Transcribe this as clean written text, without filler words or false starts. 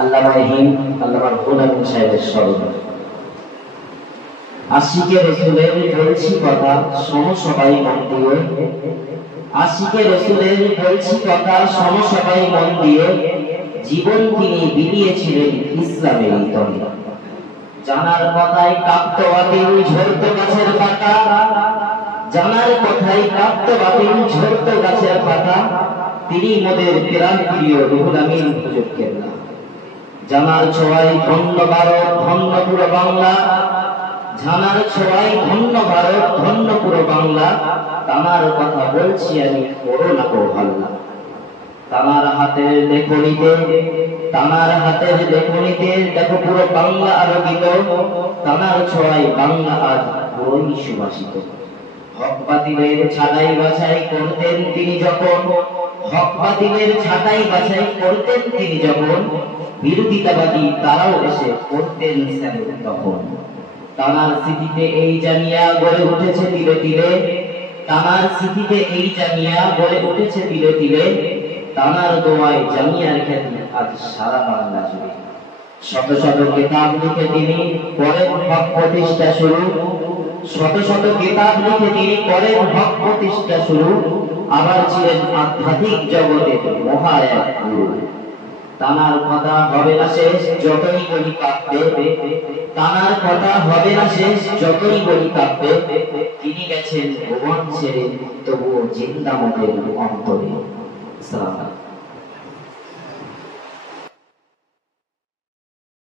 আল্লামা হিন্দ আল্লামা রুহুল আমিন সাহেবের স্মরণ। আশিকে রাসূলের বলছি কথা শোনো সবাই মন দিয়ে, আশিকে রাসূলের বলছি কথা শোনো সবাই মন দিয়ে, জীবন তিনি বিলিয়েছিলেন ইসলামের তরে। জানার কথায় কাঁপতো বাতিল ঝরতো গাছের পাতা, জানার কথায় কাঁপতো বাতিল ঝরতো গাছের পাতা, তিনি মোদের প্রাণ প্রিয় রুহুল আমিন হুজুর কেবলা। জানার ছোঁয়ায় ধন্য ভারত ধন্য পুরো বাংলা, জানার ছোঁয়ায় ধন্য ভারত ধন্য পুরো বাংলা, তানার কথা বলছি আমি করো না গো হাল্লা। তানার হাতের লেখনীতে, তানার হাতের লেখনীতে দেখো পুরো বাংলা আলোকিত, তানার ছোঁয়ায় বাংলা আজ পুরোই সুবাসিত। হক বাতিলের ছাঁটাই বাছাই করতেন তিনি যখন, হক বাতিলের ছাঁটাই বাছাই করতেন তিনি যখন, বিরোধিতাবাদী তারাও এসে করতেন স্যালুট তখন। তানার স্মৃতিতে এই জামিয়া গড়ে উঠেছে তিলে তিলে, তানার স্মৃতিতে এই জামিয়া গড়ে উঠেছে তিলে তিলে, তানার দোয়ায় জামিয়ার খ্যাতি আজ সারা বাংলা জুড়ে। শত শত কিতাব লিখে তিনি করেন হক প্রতিষ্ঠা শুরু, শত শত কিতাব লিখে তিনি করেন হক প্রতিষ্ঠা শুরু, আবার ছিলেন আধ্যাত্মিক জগতের মহা এক গুরু। তানার কথা হবে না শেষ যতই বলি কাঁপবে, তানার কথা হবে না শেষ যতই বলি কাঁপবে, তিনি গেছেন ভুবন ছেড়ে তবুও জিন্দা মোদের অন্তরে। আসসালামু আলাইকুম।